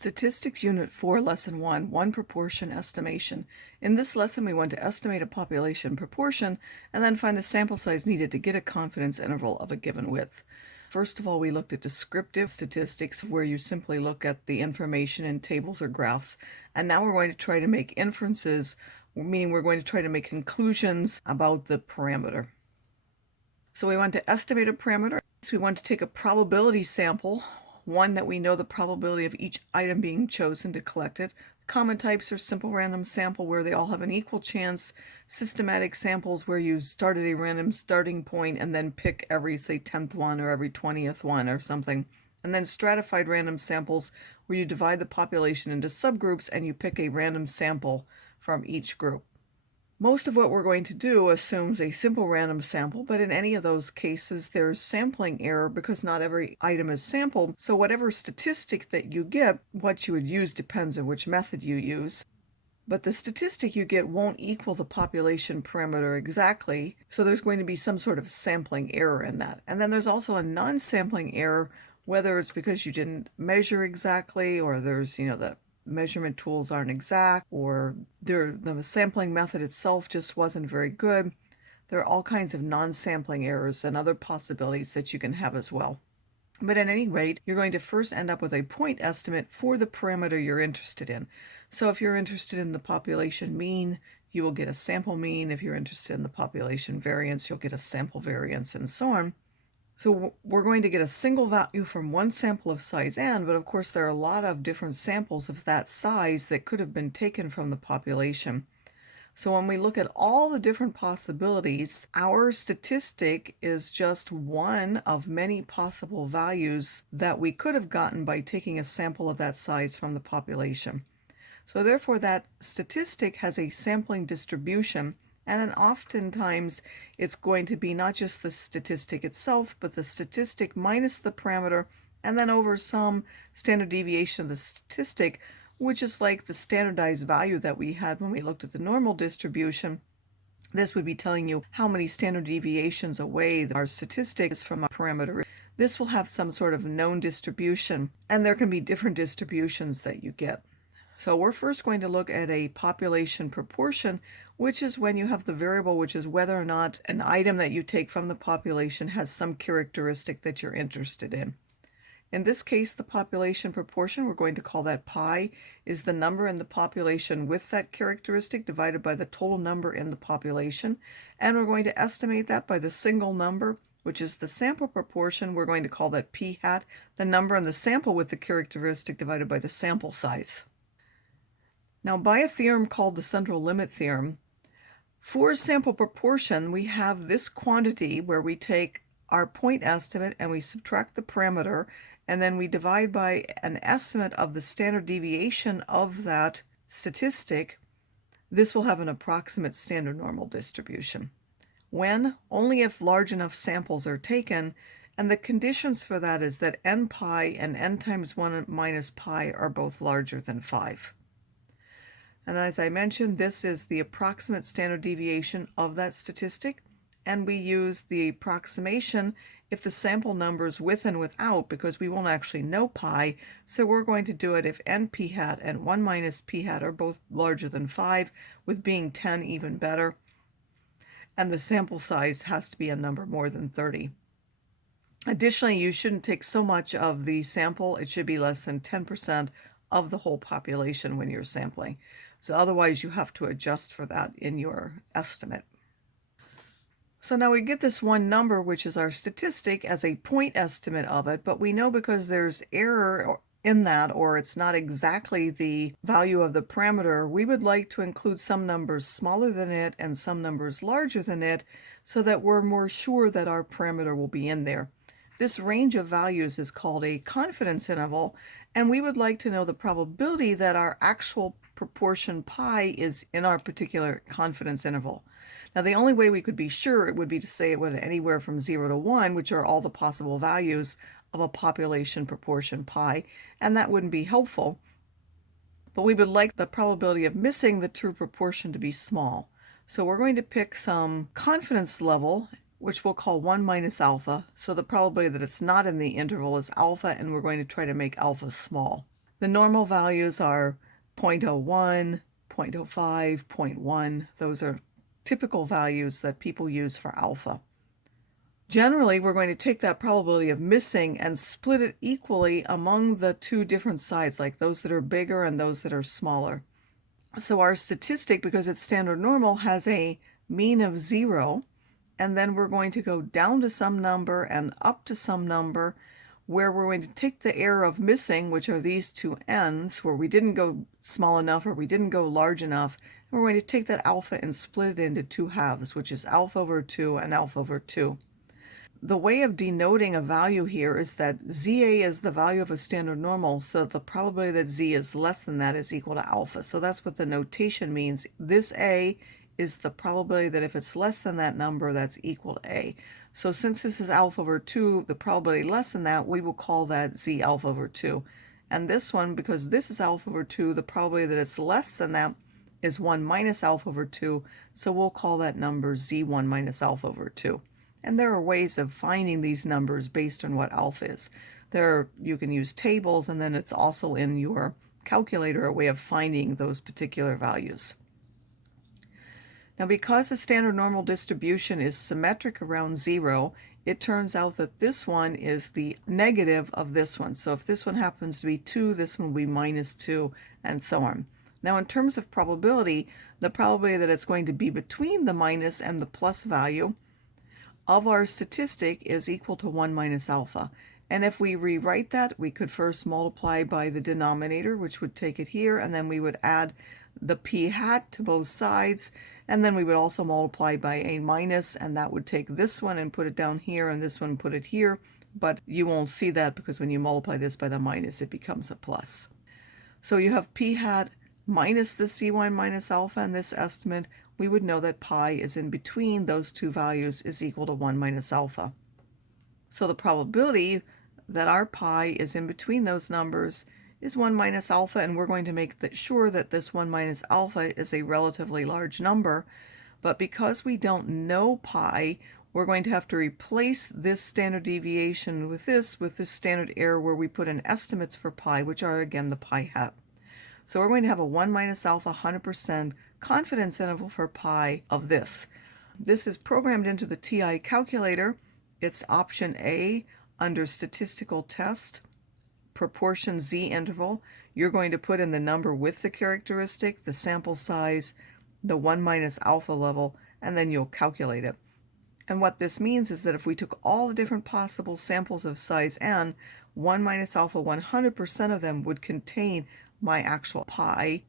Statistics Unit 4, Lesson 1, One Proportion Estimation. In this lesson, we want to estimate a population proportion and then find the sample size needed to get a confidence interval of a given width. First of all, we looked at descriptive statistics, where you simply look at the information in tables or graphs. And now we're going to try to make inferences, meaning we're going to try to make conclusions about the parameter. So we want to estimate a parameter. So we want to take a probability sample, one that we know the probability of each item being chosen to collect it. Common types are simple random sample, where they all have an equal chance. Systematic samples, where you start at a random starting point and then pick every, say, 10th one or every 20th one or something. And then stratified random samples, where you divide the population into subgroups and you pick a random sample from each group. Most of what we're going to do assumes a simple random sample, but in any of those cases there's sampling error because not every item is sampled. So whatever statistic that you get, what you would use depends on which method you use. But the statistic you get won't equal the population parameter exactly, so there's going to be some sort of sampling error in that. And then there's also a non-sampling error, whether it's because you didn't measure exactly, or there's, the measurement tools aren't exact, or the sampling method itself just wasn't very good. There are all kinds of non-sampling errors and other possibilities that you can have as well. But at any rate, you're going to first end up with a point estimate for the parameter you're interested in. So if you're interested in the population mean, you will get a sample mean. If you're interested in the population variance, you'll get a sample variance, and so on. So we're going to get a single value from one sample of size n, but of course there are a lot of different samples of that size that could have been taken from the population. So when we look at all the different possibilities, our statistic is just one of many possible values that we could have gotten by taking a sample of that size from the population. So therefore that statistic has a sampling distribution, and oftentimes it's going to be not just the statistic itself, but the statistic minus the parameter, and then over some standard deviation of the statistic, which is like the standardized value that we had when we looked at the normal distribution. This would be telling you how many standard deviations away our statistic is from a parameter. This will have some sort of known distribution, and there can be different distributions that you get. So we're first going to look at a population proportion, which is when you have the variable, which is whether or not an item that you take from the population has some characteristic that you're interested in. In this case, the population proportion, we're going to call that pi, is the number in the population with that characteristic divided by the total number in the population. And we're going to estimate that by the single number, which is the sample proportion. We're going to call that p hat, the number in the sample with the characteristic divided by the sample size. Now, by a theorem called the central limit theorem, for sample proportion, we have this quantity where we take our point estimate and we subtract the parameter, and then we divide by an estimate of the standard deviation of that statistic. This will have an approximate standard normal distribution. When? Only if large enough samples are taken, and the conditions for that is that n pi and n times 1 minus pi are both larger than 5. And as I mentioned, this is the approximate standard deviation of that statistic, and we use the approximation if the sample numbers with and without, because we won't actually know pi, so we're going to do it if n p hat and 1 minus p hat are both larger than 5, with being 10 even better, and the sample size has to be a number more than 30. Additionally, you shouldn't take so much of the sample. It should be less than 10% of the whole population when you're sampling. So otherwise you have to adjust for that in your estimate. So now we get this one number, which is our statistic, as a point estimate of it, but we know because there's error in that, or it's not exactly the value of the parameter, we would like to include some numbers smaller than it and some numbers larger than it, so that we're more sure that our parameter will be in there. This range of values is called a confidence interval, and we would like to know the probability that our actual proportion pi is in our particular confidence interval. Now, the only way we could be sure it would be to say it went anywhere from 0 to 1, which are all the possible values of a population proportion pi, and that wouldn't be helpful. But we would like the probability of missing the true proportion to be small. So we're going to pick some confidence level, which we'll call 1 minus alpha. So the probability that it's not in the interval is alpha, and we're going to try to make alpha small. The normal values are 0.01, 0.05, 0.1. Those are typical values that people use for alpha. Generally, we're going to take that probability of missing and split it equally among the two different sides, like those that are bigger and those that are smaller. So our statistic, because it's standard normal, has a mean of 0, and then we're going to go down to some number and up to some number, where we're going to take the error of missing, which are these two ends, where we didn't go small enough or we didn't go large enough, and we're going to take that alpha and split it into two halves, which is alpha over 2 and alpha over 2. The way of denoting a value here is that ZA is the value of a standard normal, so the probability that Z is less than that is equal to alpha. So that's what the notation means. This A is the probability that if it's less than that number, that's equal to A. So since this is alpha over 2, the probability less than that, we will call that Z alpha over 2. And this one, because this is alpha over 2, the probability that it's less than that is 1 minus alpha over 2, so we'll call that number Z1 minus alpha over 2. And there are ways of finding these numbers based on what alpha is. You can use tables, and then it's also in your calculator a way of finding those particular values. Now, because the standard normal distribution is symmetric around 0, it turns out that this one is the negative of this one. So if this one happens to be 2, this one will be minus 2, and so on. Now, in terms of probability, the probability that it's going to be between the minus and the plus value of our statistic is equal to 1 minus alpha. And if we rewrite that, we could first multiply by the denominator, which would take it here, and then we would add the p hat to both sides, and then we would also multiply by a minus, and that would take this one and put it down here, and this one put it here, but you won't see that because when you multiply this by the minus, it becomes a plus. So you have p hat minus the C1 minus alpha in this estimate. We would know that pi is in between those two values is equal to 1 minus alpha. So the probability that our pi is in between those numbers is 1 minus alpha, and we're going to make sure that this 1 minus alpha is a relatively large number. But because we don't know pi, we're going to have to replace this standard deviation with this standard error where we put in estimates for pi, which are again the pi hat. So we're going to have a 1 minus alpha 100% confidence interval for pi of this. This is programmed into the TI calculator. It's option A under statistical test, proportion Z interval. You're going to put in the number with the characteristic, the sample size, the 1 minus alpha level, and then you'll calculate it. And what this means is that if we took all the different possible samples of size n, 1 minus alpha 100% of them would contain my actual pi.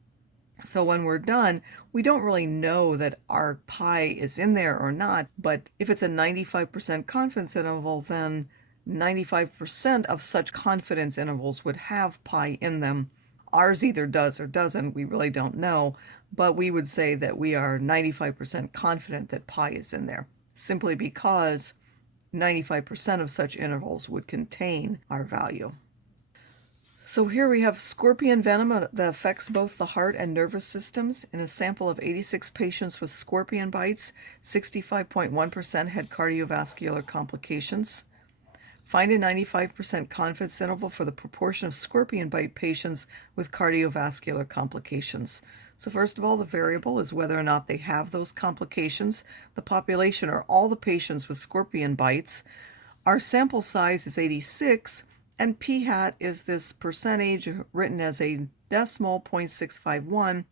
So when we're done, we don't really know that our pi is in there or not, but if it's a 95% confidence interval, then 95% of such confidence intervals would have pi in them. Ours either does or doesn't, we really don't know, but we would say that we are 95% confident that pi is in there, simply because 95% of such intervals would contain our value. So here we have scorpion venom that affects both the heart and nervous systems. In a sample of 86 patients with scorpion bites, 65.1% had cardiovascular complications. Find a 95% confidence interval for the proportion of scorpion bite patients with cardiovascular complications. So first of all, the variable is whether or not they have those complications. The population are all the patients with scorpion bites. Our sample size is 86, and p hat is this percentage written as a decimal 0.651.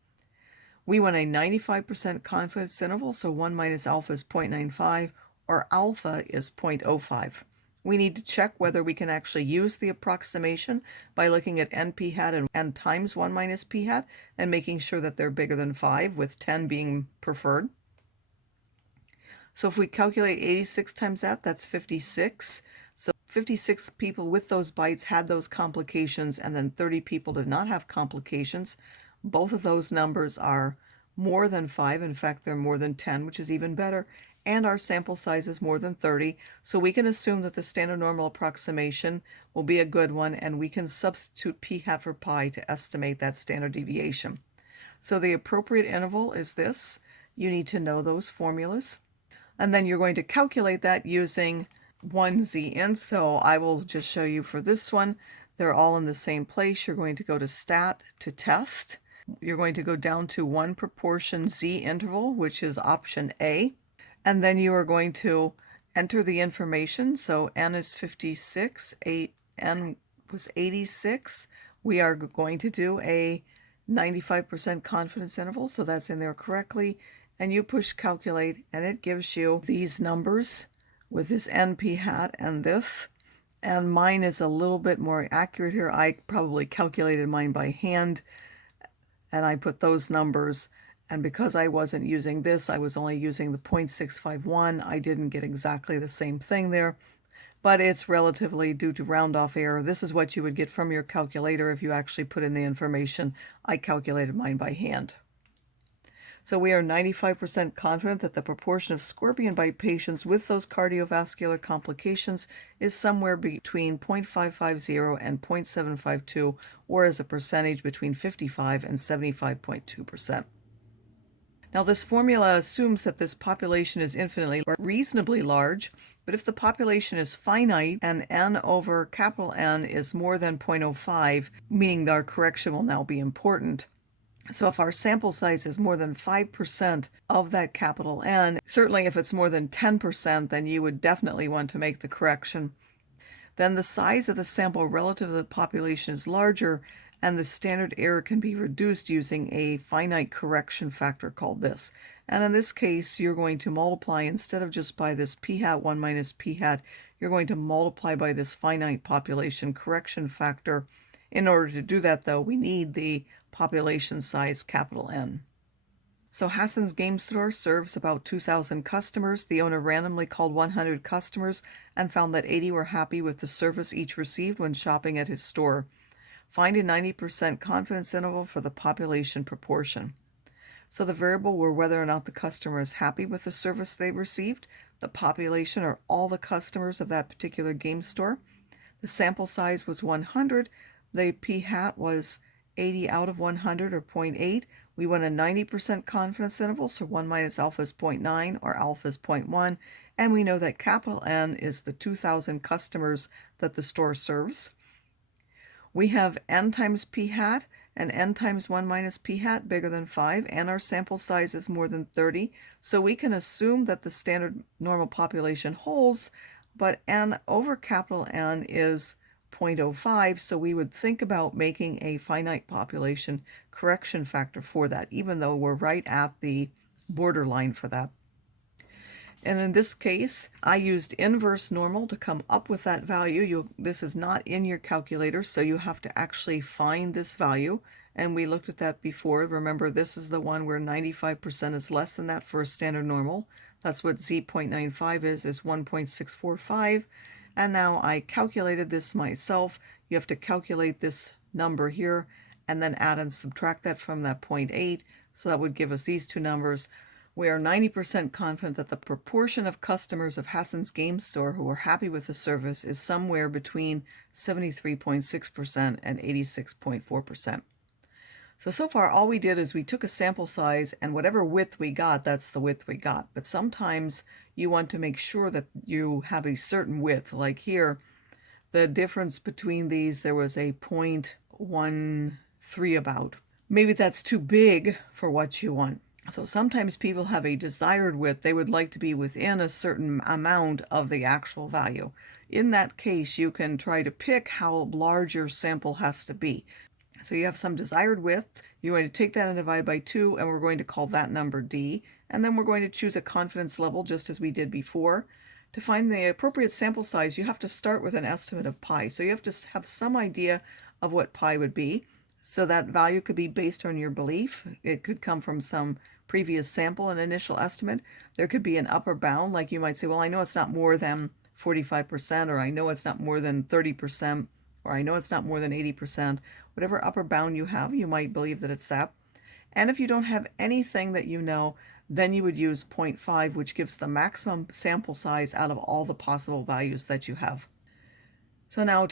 We want a 95% confidence interval, so 1 minus alpha is 0.95, or alpha is 0.05. We need to check whether we can actually use the approximation by looking at np hat and n times 1 minus p hat and making sure that they're bigger than 5, with 10 being preferred. So if we calculate 86 times that, that's 56. So 56 people with those bites had those complications, and then 30 people did not have complications. Both of those numbers are more than 5. In fact, they're more than 10, which is even better. And our sample size is more than 30. So we can assume that the standard normal approximation will be a good one, and we can substitute p hat for pi to estimate that standard deviation. So the appropriate interval is this. You need to know those formulas. And then you're going to calculate that using 1zn. So I will just show you for this one they're all in the same place. You're going to go to Stat to Test. You're going to go down to 1 proportion Z interval, which is option A. And then you are going to enter the information. So N is 56, N was 86. We are going to do a 95% confidence interval, so that's in there correctly. And you push calculate, and it gives you these numbers with this NP hat and this. And mine is a little bit more accurate here. I probably calculated mine by hand, and I put those numbers. And because I wasn't using this, I was only using the 0.651. I didn't get exactly the same thing there, but it's relatively due to round off error. This is what you would get from your calculator if you actually put in the information. I calculated mine by hand. So we are 95% confident that the proportion of scorpion bite patients with those cardiovascular complications is somewhere between 0.550 and 0.752, or as a percentage between 55 and 75.2%. Now, this formula assumes that this population is infinitely or reasonably large, but if the population is finite and n over capital N is more than 0.05, meaning that our correction will now be important. So if our sample size is more than 5% of that capital N, certainly if it's more than 10%, then you would definitely want to make the correction. Then the size of the sample relative to the population is larger, and the standard error can be reduced using a finite correction factor called this. And in this case, you're going to multiply, instead of just by this p hat 1 minus p hat, you're going to multiply by this finite population correction factor. In order to do that, though, we need the population size capital N. So Hassan's Game Store serves about 2,000 customers. The owner randomly called 100 customers and found that 80 were happy with the service each received when shopping at his store. Find a 90% confidence interval for the population proportion. So the variable were whether or not the customer is happy with the service they received, the population, or all the customers of that particular game store. The sample size was 100. The p hat was 80 out of 100, or 0.8. We want a 90% confidence interval, so 1 minus alpha is 0.9, or alpha is 0.1. And we know that capital N is the 2,000 customers that the store serves. We have n times p hat, and n times 1 minus p hat bigger than 5, and our sample size is more than 30. So we can assume that the standard normal population holds, but n over capital N is 0.05, so we would think about making a finite population correction factor for that, even though we're right at the borderline for that. And in this case, I used inverse normal to come up with that value. This is not in your calculator, so you have to actually find this value. And we looked at that before. Remember, this is the one where 95% is less than that for a standard normal. That's what Z.95 is 1.645. And now I calculated this myself. You have to calculate this number here and then add and subtract that from that 0.8. So that would give us these two numbers. We are 90% confident that the proportion of customers of Hassan's Game Store who are happy with the service is somewhere between 73.6% and 86.4%. So far all we did is we took a sample size, and whatever width we got, that's the width we got. But sometimes you want to make sure that you have a certain width. Like here, the difference between these, there was a 0.13 about. Maybe that's too big for what you want. So sometimes people have a desired width. They would like to be within a certain amount of the actual value. In that case, you can try to pick how large your sample has to be. So you have some desired width. You're going to take that and divide by 2, and we're going to call that number D. And then we're going to choose a confidence level, just as we did before. To find the appropriate sample size, you have to start with an estimate of pi. So you have to have some idea of what pi would be. So that value could be based on your belief. It could come from some previous sample, an initial estimate. There could be an upper bound, like you might say, well, I know it's not more than 45%, or I know it's not more than 30%, or I know it's not more than 80%. Whatever upper bound you have, you might believe that it's that. And if you don't have anything that you know, then you would use 0.5, which gives the maximum sample size out of all the possible values that you have. So now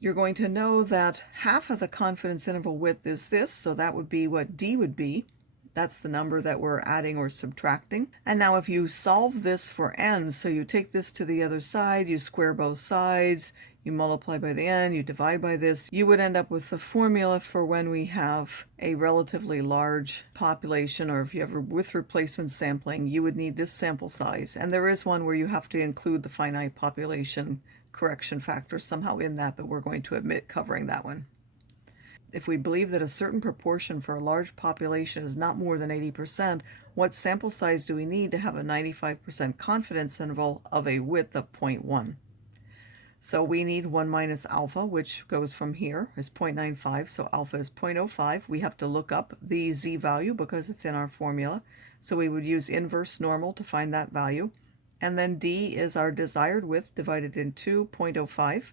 you're going to know that half of the confidence interval width is this, so that would be what D would be. That's the number that we're adding or subtracting. And now if you solve this for n, so you take this to the other side, you square both sides, you multiply by the n, you divide by this, you would end up with the formula for when we have a relatively large population, or if you have with replacement sampling, you would need this sample size. And there is one where you have to include the finite population correction factor somehow in that, but we're going to omit covering that one. If we believe that a certain proportion for a large population is not more than 80%, what sample size do we need to have a 95% confidence interval of a width of 0.1? So we need 1 minus alpha, which goes from here, is 0.95, so alpha is 0.05. We have to look up the z value because it's in our formula, so we would use inverse normal to find that value. And then d is our desired width divided into 0.05.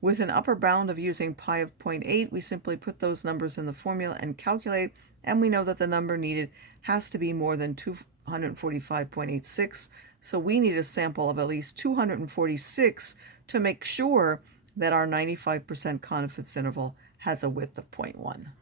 With an upper bound of using pi of 0.8, we simply put those numbers in the formula and calculate, and we know that the number needed has to be more than 245.86, so we need a sample of at least 246 to make sure that our 95% confidence interval has a width of 0.1.